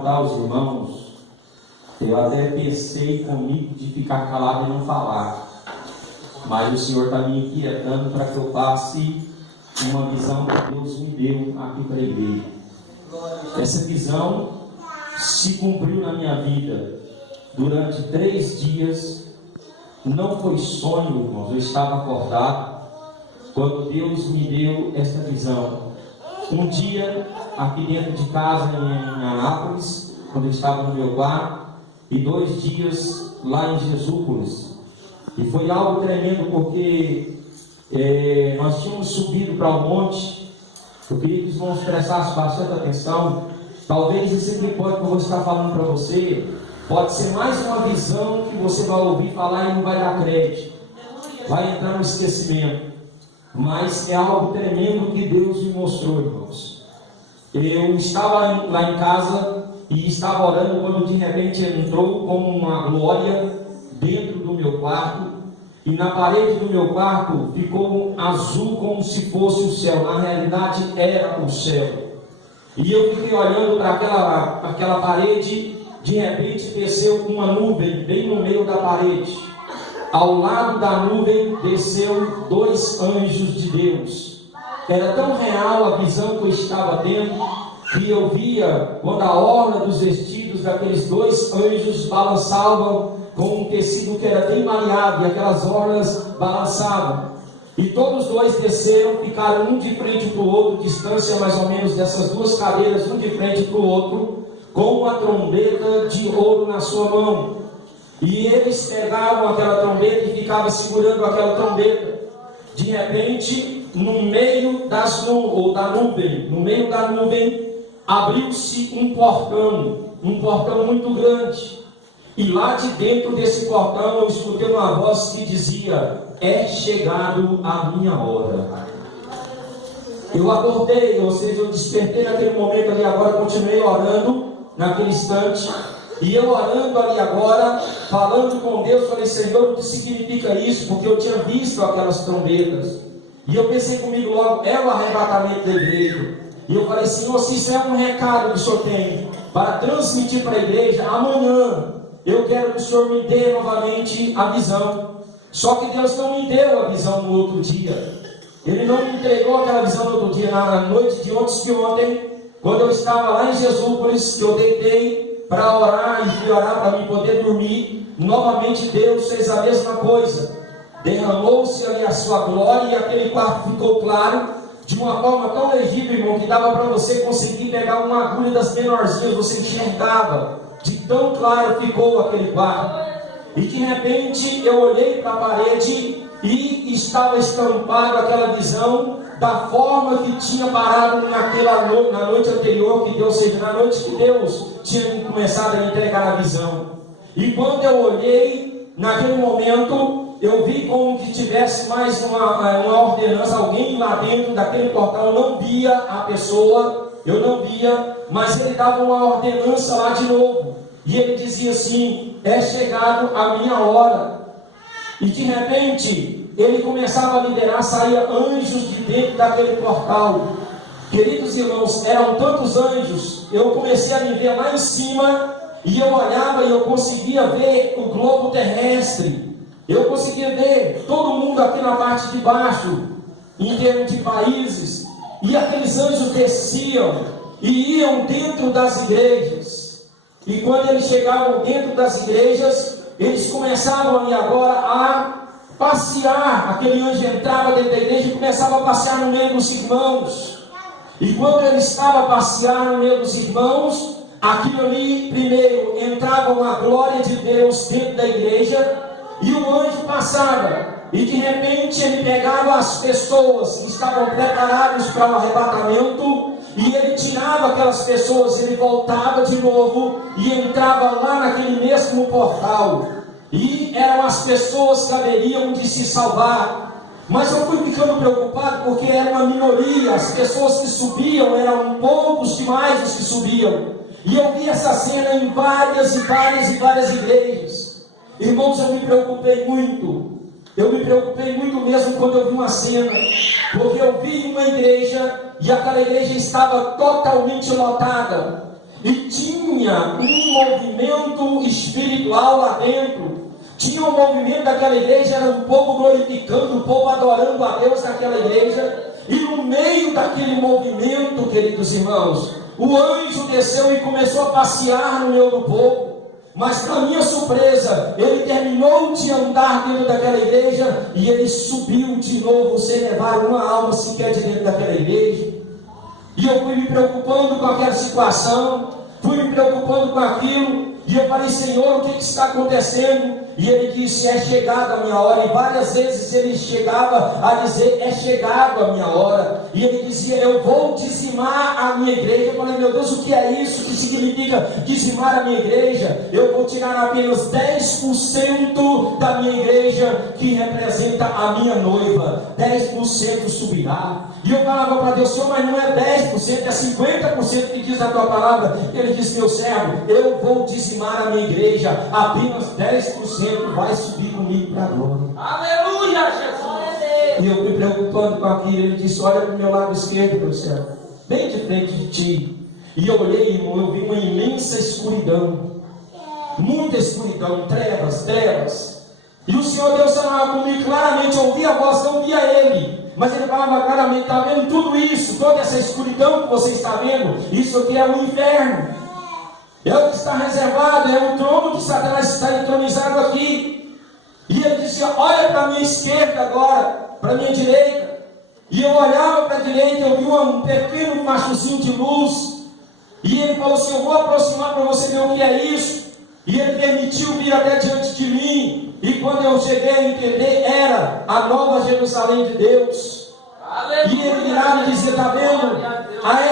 incomodar os irmãos, eu até pensei comigo de ficar calado e não falar, mas o Senhor está me inquietando para que eu passe uma visão que Deus me deu aqui para a igreja. Essa visão se cumpriu na minha vida durante 3 dias. Não foi sonho, irmãos, eu estava acordado quando Deus me deu esta visão. Um dia, aqui dentro de casa, em Anápolis, quando eu estava no meu quarto, e 2 dias lá em Jesúpolis. E foi algo tremendo, porque nós tínhamos subido para o monte. Eu queria que os irmãos prestassem bastante atenção. Talvez esse clipóide que eu vou estar falando para você pode ser mais uma visão que você vai ouvir falar e não vai dar crédito, vai entrar no esquecimento. Mas é algo tremendo que Deus me mostrou, irmãos. Eu estava lá em casa e estava orando quando de repente entrou como uma glória dentro do meu quarto, e na parede do meu quarto ficou azul como se fosse o céu. Na realidade era o céu. E eu fiquei olhando para aquela parede. De repente desceu uma nuvem bem no meio da parede. Ao lado da nuvem desceu 2 anjos de Deus. Era tão real a visão que eu estava tendo, que eu via quando a orla dos vestidos daqueles 2 anjos balançavam com um tecido que era bem maleável, e aquelas orlas balançavam. E todos 2 desceram, ficaram um de frente para o outro, distância mais ou menos dessas 2 cadeiras, um de frente para o outro, com uma trombeta de ouro na sua mão. E eles pegavam aquela trombeta e ficavam segurando aquela trombeta. De repente, no meio da nuvem, abriu-se um portão muito grande. E lá de dentro desse portão eu escutei uma voz que dizia: é chegado a minha hora. Eu acordei, ou seja, eu despertei naquele momento ali. Agora continuei orando naquele instante, e eu orando ali agora, falando com Deus, falei: Senhor, o que significa isso? Porque eu tinha visto aquelas trombetas, e eu pensei comigo logo: é o arrebatamento da igreja. E eu falei: Senhor, se isso é um recado que o Senhor tem para transmitir para a igreja, amanhã eu quero que o Senhor me dê novamente a visão. Só que Deus não me deu a visão no outro dia. Ele não me entregou aquela visão no outro dia, na noite de ontem, quando eu estava lá em Jesúpolis, que eu deitei para orar e fui orar para mim poder dormir. Novamente Deus fez a mesma coisa. Derramou-se ali a sua glória, e aquele quarto ficou claro, de uma forma tão legível, irmão, que dava para você conseguir pegar uma agulha das menorzinhas, você enxergava, de tão claro ficou aquele quarto. E de repente eu olhei para a parede e estava estampado aquela visão da forma que tinha parado na noite anterior, ou seja, na noite que Deus tinha começado a entregar a visão. E quando eu olhei, naquele momento, eu vi como que tivesse mais uma ordenança, alguém lá dentro daquele portal. Eu não via a pessoa, mas ele dava uma ordenança lá de novo. E ele dizia assim: é chegado a minha hora. E de repente ele começava a liderar, saía anjos de dentro daquele portal. Queridos irmãos, eram tantos anjos, eu comecei a me ver lá em cima, e eu olhava e eu conseguia ver o globo terrestre, eu conseguia ver todo mundo aqui na parte de baixo, em termos de países, e aqueles anjos desciam e iam dentro das igrejas. E quando eles chegavam dentro das igrejas, eles começavam ali agora a passear. Aquele anjo entrava dentro da igreja e começava a passear no meio dos irmãos. E quando ele estava a passear no meio dos irmãos, aquilo ali, primeiro, entrava uma glória de Deus dentro da igreja, e o anjo passava, e de repente ele pegava as pessoas que estavam preparadas para o arrebatamento, e ele tirava aquelas pessoas, ele voltava de novo, e entrava lá naquele mesmo portal. E eram as pessoas que haveriam de se salvar. Mas eu fui ficando preocupado, porque era uma minoria. As pessoas que subiam eram poucos demais os que subiam. E eu vi essa cena em várias igrejas. Irmãos, eu me preocupei muito. Eu me preocupei muito mesmo quando eu vi uma cena. Porque eu vi uma igreja, e aquela igreja estava totalmente lotada. e tinha um movimento espiritual lá dentro. Tinha um movimento daquela igreja, era o povo glorificando, o povo adorando a Deus naquela igreja. E no meio daquele movimento, queridos irmãos, o anjo desceu e começou a passear no meio do povo. Mas para minha surpresa, ele terminou de andar dentro daquela igreja e ele subiu de novo sem levar uma alma sequer de dentro daquela igreja. E eu fui me preocupando com aquela situação, fui me preocupando com aquilo, e eu falei: Senhor, o que está acontecendo? E ele disse: é chegada a minha hora. E várias vezes ele chegava a dizer: é chegado a minha hora. E ele dizia: eu vou dizimar a minha igreja. Eu falei: meu Deus, o que é isso? O que significa dizimar a minha igreja? Eu vou tirar apenas 10% da minha igreja, que representa a minha noiva. 10% subirá. E eu falava para Deus: Senhor, mas não é 10%, é 50% que diz a tua palavra. Ele disse: meu servo, eu vou dizimar a minha igreja, apenas 10% vai subir comigo para a glória. Aleluia, Jesus! E eu fui preocupando com aquilo. Ele disse: olha para o meu lado esquerdo, meu servo, bem de frente de ti. E eu olhei, irmão, eu vi uma imensa escuridão, muita escuridão, trevas, trevas. E o Senhor Deus falava comigo claramente, eu ouvia a voz, não via ele, mas ele falava claramente: está vendo tudo isso, toda essa escuridão que você está vendo? Isso aqui é o inferno. É o que está reservado, é o trono de Satanás, está entronizado aqui. E ele dizia: olha para a minha esquerda agora, para a minha direita. E eu olhava para a direita, eu vi um pequeno fachozinho de luz. E ele falou assim: eu vou aproximar para você ver o que é isso. E ele permitiu vir até diante de mim. E quando eu cheguei a entender, era a nova Jerusalém de Deus. Aleluia. E ele virava e dizia: está vendo?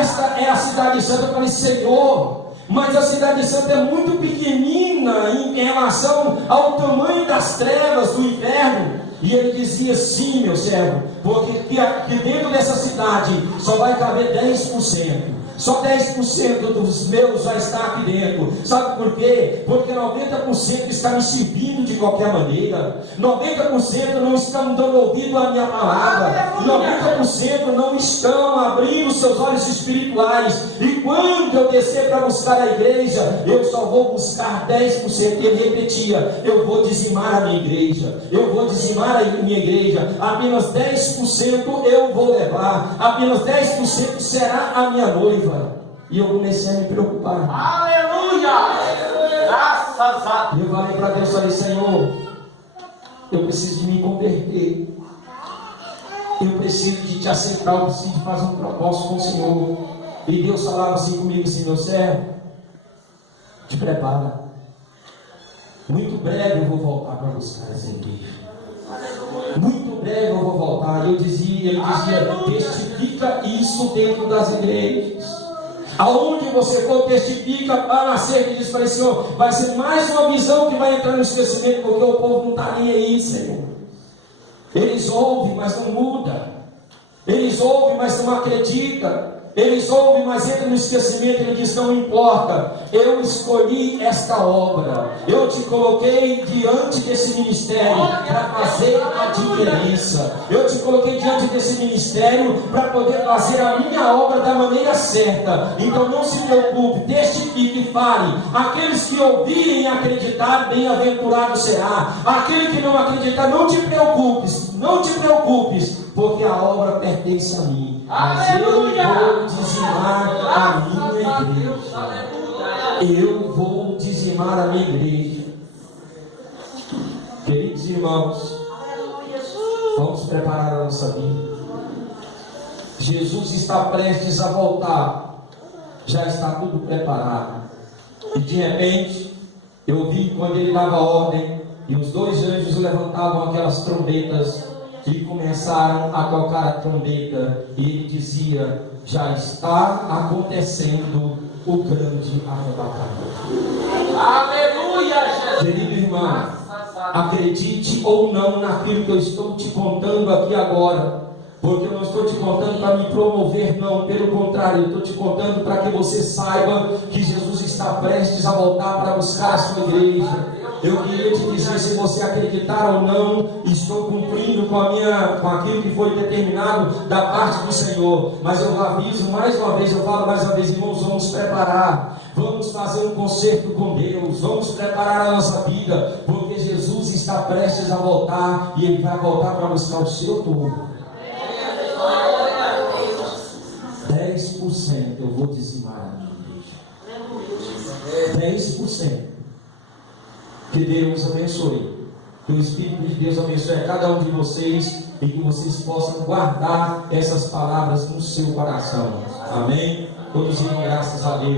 Esta é a cidade santa. Eu falei: Senhor, mas a cidade santa é muito pequenina em relação ao tamanho das trevas do inferno. E ele dizia: sim, meu servo, porque dentro dessa cidade só vai caber 10%. Só 10% dos meus vai estar aqui dentro. Sabe por quê? Porque 90% está me servindo de qualquer maneira. 90% não estão dando ouvido à minha palavra. 90% não estão abrindo seus olhos espirituais. E quando eu descer para buscar a igreja, eu só vou buscar 10%. Ele repetia: eu vou dizimar a minha igreja. Eu vou dizimar a minha igreja. Apenas 10% eu vou levar. Apenas 10% será a minha noiva. E eu comecei a me preocupar. Aleluia! Graças a Deus. Eu falei para Deus, falei: Senhor, eu preciso de me converter. Eu preciso de te aceitar. Eu preciso de fazer um propósito com o Senhor. E Deus falava assim comigo, assim: meu servo, te prepara. Muito breve eu vou voltar para buscar essa igreja. Muito breve eu vou voltar. Ele dizia: testifica isso dentro das igrejas. Aonde você for, testifica para nascer. Ele diz para o Senhor: vai ser mais uma visão que vai entrar no esquecimento, porque o povo não está nem aí, Senhor. Eles ouvem, mas não mudam. Eles ouvem, mas não acreditam. Eles ouvem, mas entram no esquecimento. Ele diz: não importa, eu escolhi esta obra, eu te coloquei diante desse ministério para fazer a diferença. Eu te coloquei diante desse ministério para poder fazer a minha obra da maneira certa. Então não se preocupe, testifique e fale. Aqueles que ouvirem e acreditar, bem-aventurado será. Aquele que não acreditar, não te preocupes, não te preocupes, porque a obra pertence a mim. Mas eu vou dizimar a minha igreja. Eu vou dizimar a minha igreja. Queridos irmãos, vamos preparar a nossa vida. Jesus está prestes a voltar. Já está tudo preparado. E de repente, eu vi quando ele dava ordem, e os dois anjos levantavam aquelas trombetas, e começaram a tocar a trombeta, e ele dizia: já está acontecendo o grande arrebatamento. Aleluia, Jesus. Querido irmão, acredite ou não naquilo que eu estou te contando aqui agora, porque eu não estou te contando para me promover, não, pelo contrário, eu estou te contando para que você saiba que Jesus está prestes a voltar para buscar a sua igreja. Eu queria te dizer, se você acreditar ou não, estou cumprindo com aquilo que foi determinado da parte do Senhor. Mas eu aviso mais uma vez, eu falo mais uma vez, irmãos, vamos preparar, vamos fazer um concerto com Deus, vamos preparar a nossa vida, porque Jesus está prestes a voltar e Ele vai voltar para buscar o seu povo. 10% eu vou dizimar a minha igreja. 10%. Que Deus abençoe. Que o Espírito de Deus abençoe a cada um de vocês e que vocês possam guardar essas palavras no seu coração. Amém? Todos digam graças a Deus.